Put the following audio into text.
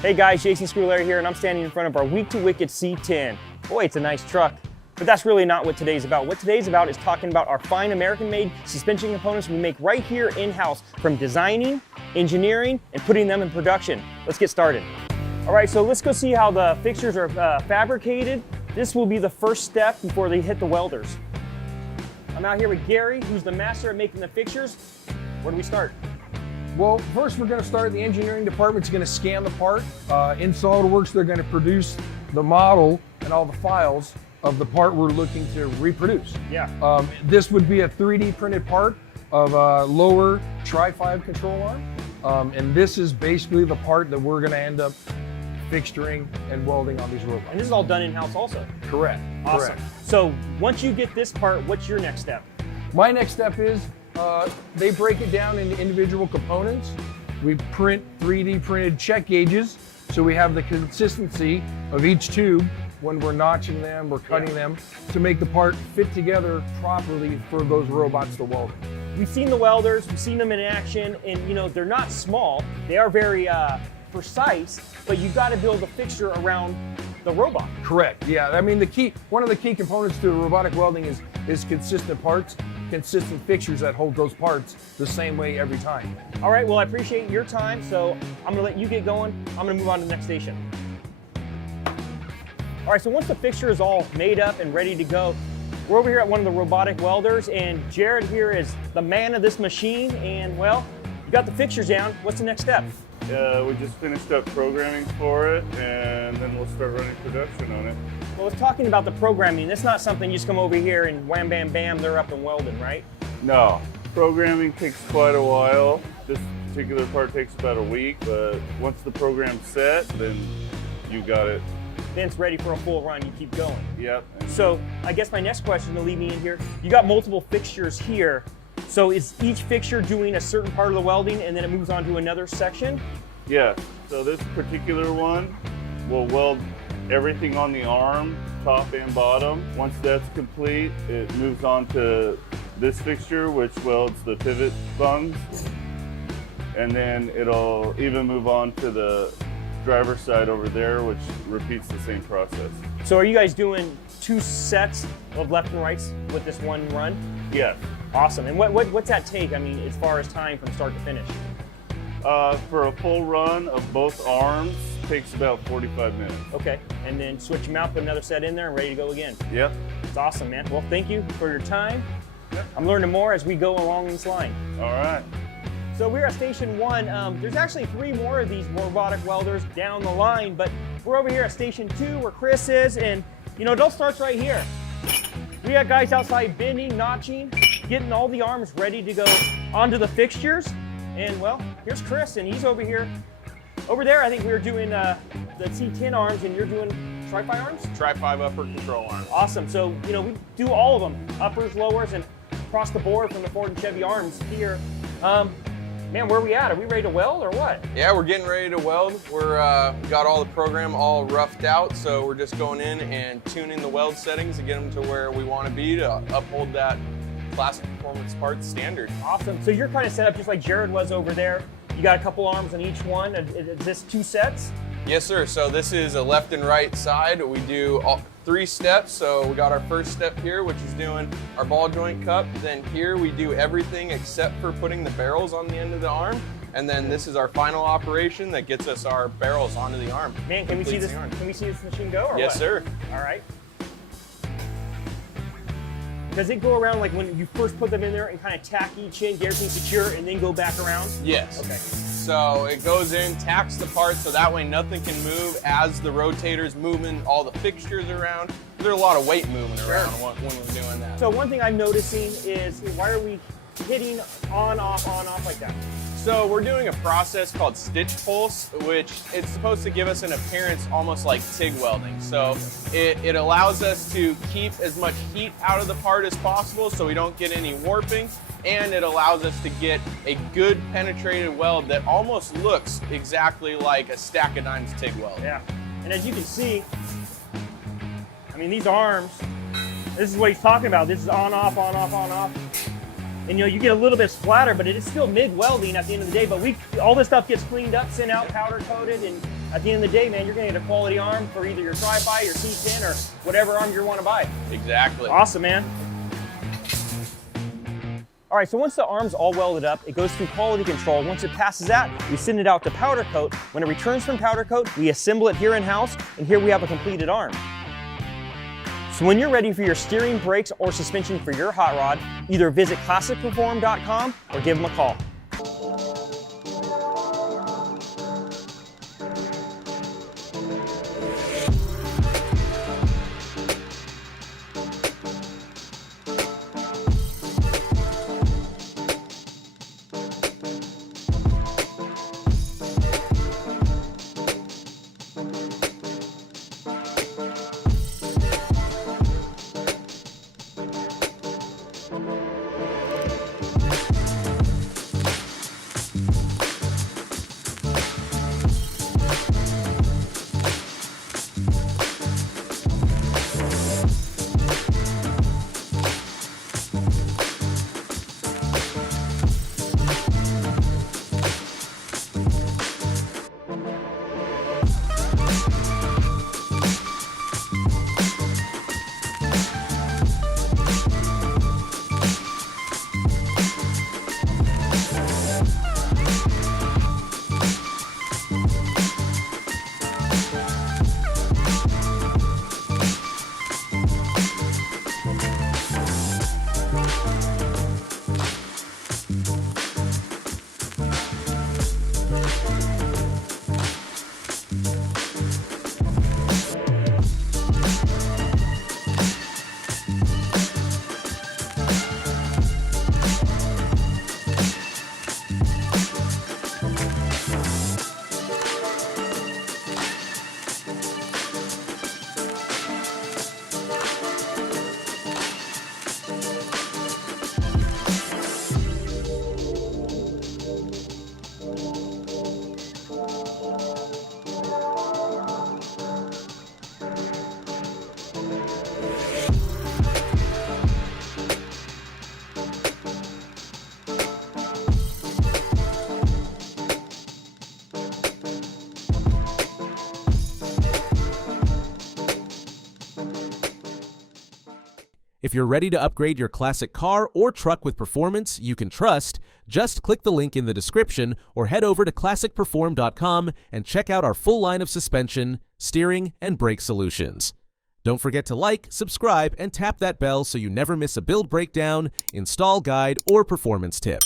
Hey guys, Jason Screwler here, and I'm standing in front of our Week to Wicked C10. Boy, it's a nice truck, but that's really not what today's about. What today's about is talking about our fine American-made suspension components we make right here in-house, from designing, engineering, and putting them in production. Let's get started. All right, so let's go see how the fixtures are fabricated. This will be the first step before they hit the welders. I'm out here with Gary, who's the master at making the fixtures. Where do we start? Well, first we're going to start. The engineering department's going to scan the part. In SolidWorks, they're going to produce the model and all the files of the part we're looking to reproduce. Yeah. This would be a 3D printed part of a lower Tri-5 control arm. And this is basically the part that we're going to end up fixturing and welding on these robots. And this is all done in-house also? Correct. Awesome. Correct. So once you get this part, what's your next step? My next step is they break it down into individual components. We print 3D printed check gauges, so we have the consistency of each tube when we're notching them or cutting them to make the part fit together properly for those robots to weld. We've seen the welders, we've seen them in action, and you know, they're not small. They are very precise, but you've got to build a fixture around the robot. Correct, yeah. I mean, one of the key components to robotic welding is consistent parts, consistent fixtures that hold those parts the same way every time. All right, well, I appreciate your time, so I'm gonna let you get going. I'm gonna move on to the next station. All right, so once the fixture is all made up and ready to go, we're over here at one of the robotic welders, and Jared here is the man of this machine, and well, you got the fixtures down. What's the next step? We just finished up programming for it, and then we'll start running production on it. Well, it's talking about the programming. It's not something you just come over here and wham, bam, bam, they're up and welding, right? No, programming takes quite a while. This particular part takes about a week, but once the program's set, then you got it. Then it's ready for a full run, you keep going. Yep. So I guess my next question to lead me in here, you got multiple fixtures here. So is each fixture doing a certain part of the welding and then it moves on to another section? Yeah, so this particular one will weld everything on the arm, top and bottom. Once that's complete, it moves on to this fixture, which welds the pivot bungs. And then it'll even move on to the driver's side over there, which repeats the same process. So are you guys doing two sets of left and rights with this one run? Yes. Awesome. And what's that take, I mean, as far as time from start to finish? For a full run of both arms, takes about 45 minutes. Okay, and then switch them out, put another set in there, and ready to go again. Yep. It's awesome, man. Well, thank you for your time. Yep. I'm learning more as we go along this line. All right. So we're at Station 1. There's actually 3 more of these robotic welders down the line, but we're over here at Station 2 where Chris is, and you know, it all starts right here. We got guys outside bending, notching, getting all the arms ready to go onto the fixtures. And well, here's Chris, and he's over here. Over there, I think we were doing the C10 arms, and you're doing Tri-5 arms? Tri-5 upper control arms. Awesome. So, you know, we do all of them, uppers, lowers, and across the board from the Ford and Chevy arms here. Man, where are we at? Are we ready to weld or what? Yeah, we're getting ready to weld. We got all the program all roughed out, so we're just going in and tuning the weld settings to get them to where we want to be to uphold that classic performance parts standard. Awesome. So you're kind of set up just like Jared was over there. You got a couple arms on each one. Is this 2 sets? Yes, sir. So this is a left and right side. We do 3 steps. So we got our first step here, which is doing our ball joint cup. Then here we do everything except for putting the barrels on the end of the arm. And then this is our final operation that gets us our barrels onto the arm. Man, can we see this? Can we see this machine go? Or yes, what? sir. All right. Does it go around like when you first put them in there and kind of tack each in, get everything secure, and then go back around? Yes. Okay. So it goes in, tacks the part, so that way nothing can move as the rotator's moving all the fixtures around. There's a lot of weight moving around when we're doing that. So one thing I'm noticing is, why are we hitting on, off like that? So we're doing a process called stitch pulse, which it's supposed to give us an appearance almost like TIG welding. So it allows us to keep as much heat out of the part as possible so we don't get any warping, and it allows us to get a good penetrated weld that almost looks exactly like a stack of dimes TIG weld. Yeah, and as you can see, I mean, these arms, this is what he's talking about. This is on, off, on, off, on, off. And you know, you get a little bit splatter, but it is still MIG welding at the end of the day. But all this stuff gets cleaned up, sent out, powder coated, and at the end of the day, man, you're gonna get a quality arm for either your Tri-Fi, your C10, or whatever arm you want to buy. Exactly. Awesome, man. All right, so once the arm's all welded up, it goes through quality control. Once it passes that, we send it out to powder coat. When it returns from powder coat, we assemble it here in-house, and here we have a completed arm. So when you're ready for your steering, brakes, or suspension for your hot rod, either visit classicperform.com or give them a call. If you're ready to upgrade your classic car or truck with performance you can trust, just click the link in the description or head over to classicperform.com and check out our full line of suspension, steering, and brake solutions. Don't forget to like, subscribe, and tap that bell so you never miss a build breakdown, install guide, or performance tip.